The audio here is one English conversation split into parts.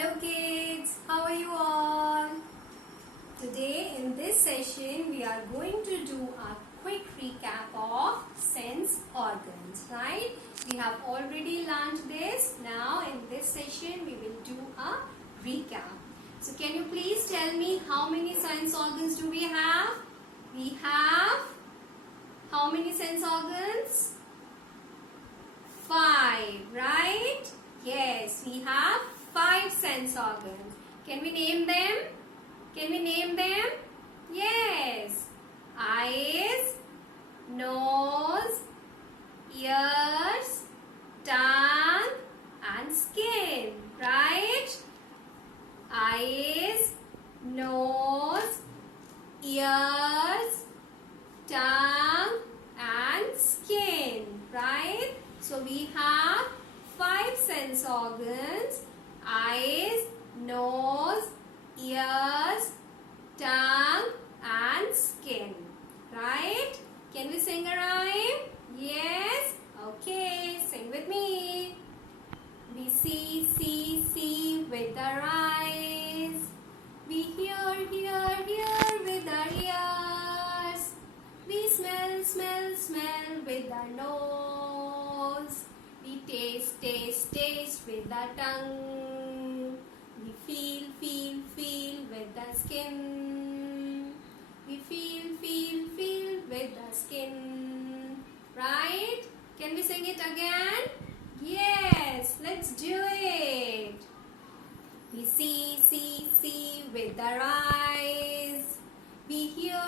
Hello kids, how are you all? Today in this session we are going to do a quick recap of sense organs, right? We have already learned this. Now in this session we will do a recap. So can you please tell me how many sense organs do we have? We have how many sense organs? 5, right? Yes, we have 5 sense organs. Can we name them? Can we name them? Yes. Eyes, nose, ears, tongue and skin. Right? Eyes, nose, ears, tongue and skin. Right? So we have 5 sense organs. Eyes, nose, ears, tongue and skin. Right? Can we sing a rhyme? Yes? Okay, sing with me. We see with our eyes. We hear with our ears. We smell with our nose. We taste with our tongue. We feel with the skin. We feel with the skin. Right? Can we sing it again? Yes, let's do it. We see with our eyes. We hear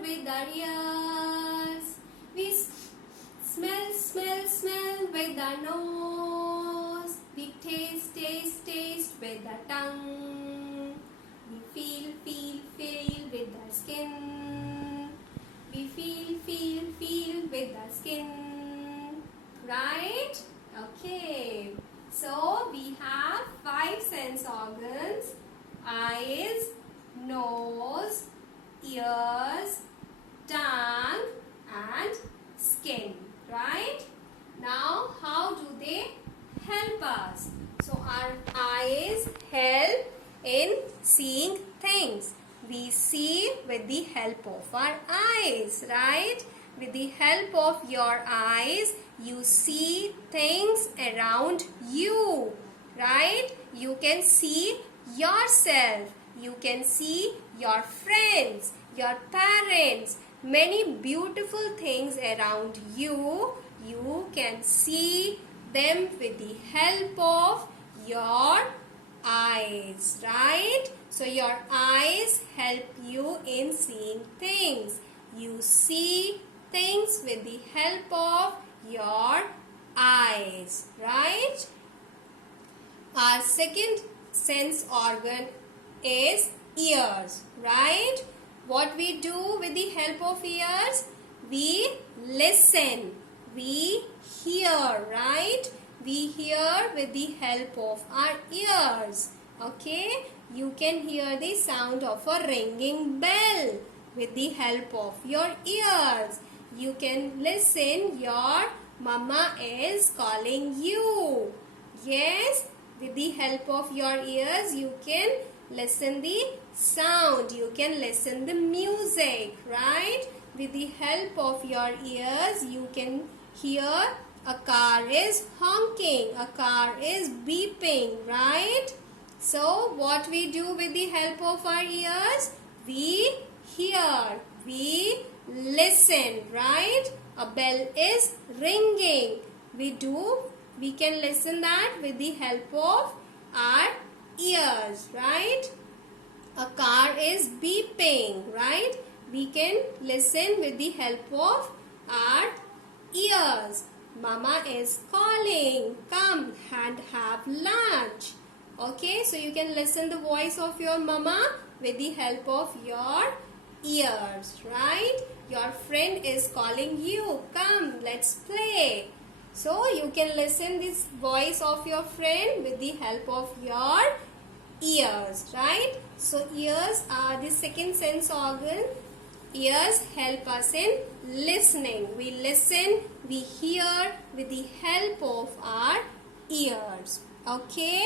with our ears. We smell with our nose. We taste with our tongue. We feel with our skin. We feel with our skin. Right? Okay. So we have 5 sense organs. Eyes, nose, ears, tongue and skin. Right? Now how do they help us? So our eyes help in seeing things. We see with the help of our eyes, right? With the help of your eyes, you see things around you, right? You can see yourself. You can see your friends, your parents, many beautiful things around you. You can see them with the help of your eyes, right? So your eyes help you in seeing things. You see things with the help of your eyes, right? Our second sense organ is ears, right? What we do with the help of ears? We listen. We hear, right? We hear with the help of our ears. Okay? You can hear the sound of a ringing bell with the help of your ears. You can listen, your mama is calling you. Yes? With the help of your ears, you can listen the sound. You can listen the music, right? With the help of your ears, you can hear a car is honking, a car is beeping, right? So what we do with the help of our ears? We hear, we listen, right? A bell is ringing. We can listen that with the help of our ears, right? A car is beeping, right? We can listen with the help of our ears. Mama is calling, come and have lunch. Okay, so you can listen the voice of your mama with the help of your ears, right? Your friend is calling you, come, let's play. So you can listen this voice of your friend with the help of your ears, right? So ears are the second sense organ. Ears help us in listening. We listen, we hear with the help of our ears. Okay?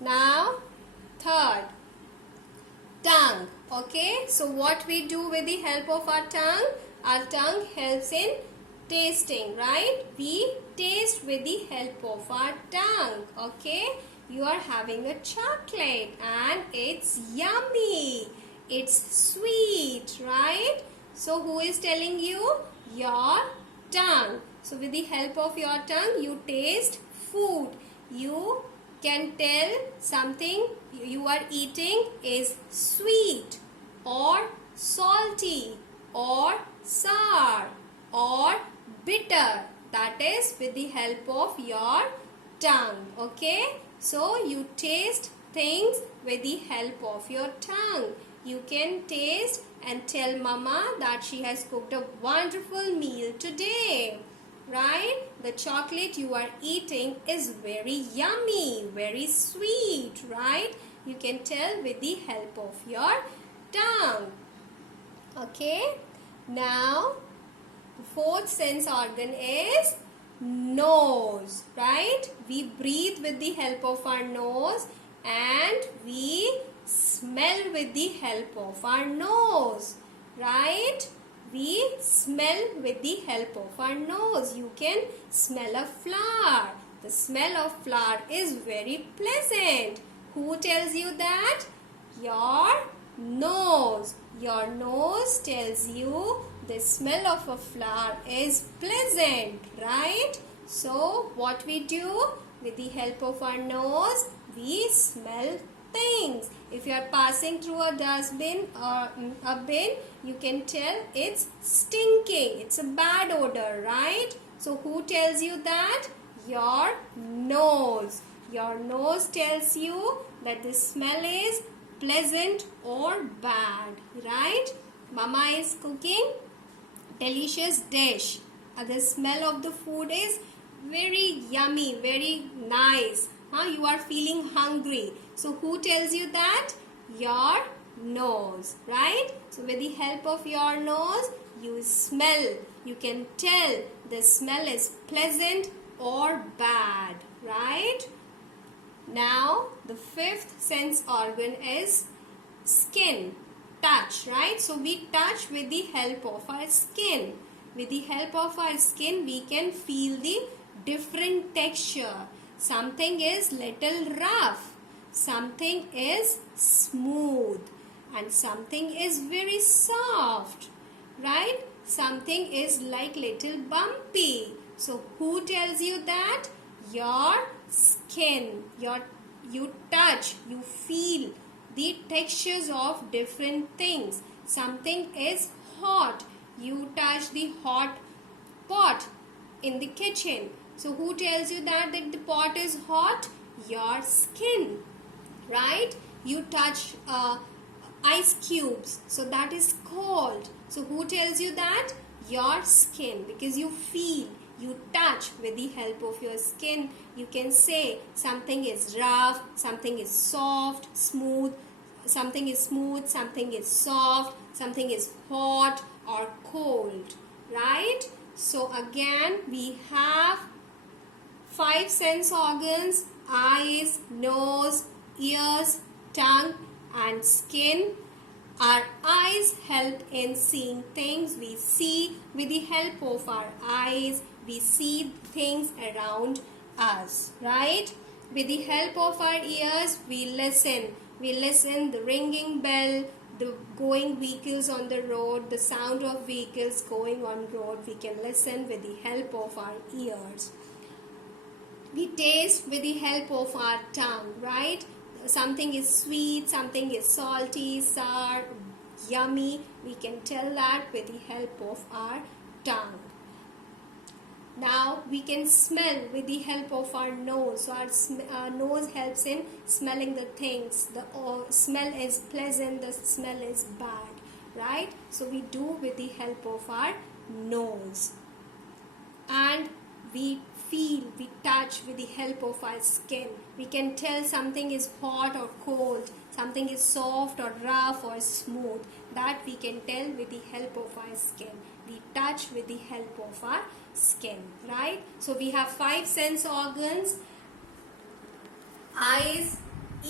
Now, third, tongue. Okay, so what we do with the help of our tongue helps in tasting, right? We taste with the help of our tongue. Okay, you are having a chocolate and it's yummy, it's sweet, right? So who is telling you? Your tongue. So with the help of your tongue you taste food. You can tell something you are eating is sweet or salty or sour or bitter. That is with the help of your tongue. Okay, so you taste things with the help of your tongue. You can taste and tell mama that she has cooked a wonderful meal today, right? The chocolate you are eating is very yummy, very sweet, right? You can tell with the help of your tongue. Okay, now the fourth sense organ is nose, right? We breathe with the help of our nose and we smell with the help of our nose, right? We smell with the help of our nose. You can smell a flower. The smell of flower is very pleasant. Who tells you that? Your nose. Your nose tells you the smell of a flower is pleasant, right? So what we do with the help of our nose, we smell things. If you are passing through a dustbin or a bin, you can tell it's stinking. It's a bad odor, right? So who tells you that? Your nose. Your nose tells you that the smell is pleasant or bad, right? Mama is cooking delicious dish. The smell of the food is very yummy, very nice. You are feeling hungry. So who tells you that? Your nose, right? So with the help of your nose, you smell. You can tell the smell is pleasant or bad, right? Now the fifth sense organ is skin, touch, right? So we touch with the help of our skin. With the help of our skin we can feel the different texture. Something is little rough, something is smooth, and something is very soft, right? Something is like little bumpy. So who tells you that? Your skin. You touch, you feel the textures of different things. Something is hot. You touch the hot pot in the kitchen. So who tells you that the pot is hot? Your skin, right? You touch ice cubes, so that is cold. So who tells you that? Your skin, because you feel, you touch with the help of your skin. You can say something is rough, something is soft, smooth, something is smooth, something is soft, something is hot or cold, right? So again we have 5 sense organs: eyes, nose, ears, tongue and skin. Our eyes help in seeing things. We see with the help of our eyes. We see things around us, right? With the help of our ears, we listen. We listen the ringing bell, the going vehicles on the road, the sound of vehicles going on road. We can listen with the help of our ears. We taste with the help of our tongue, right? Something is sweet, something is salty, sour, yummy. We can tell that with the help of our tongue. Now we can smell with the help of our nose. So our nose helps in smelling the things. The smell is pleasant, the smell is bad, right? So we do with the help of our nose. And we feel, we touch with the help of our skin. We can tell something is hot or cold, something is soft or rough or smooth. That we can tell with the help of our skin. We touch with the help of our skin, right? So we have 5 sense organs: eyes,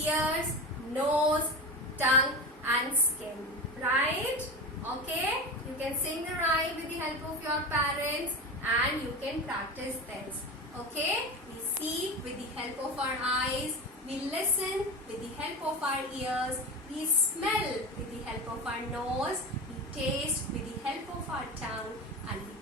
ears, nose, tongue and skin. Right? Okay? You can sing the rhyme with the help of your parents and you can practice this. Okay? We see with the help of our eyes. We listen with the help of our ears. We smell with the help of our nose. We taste with the help of our tongue. And we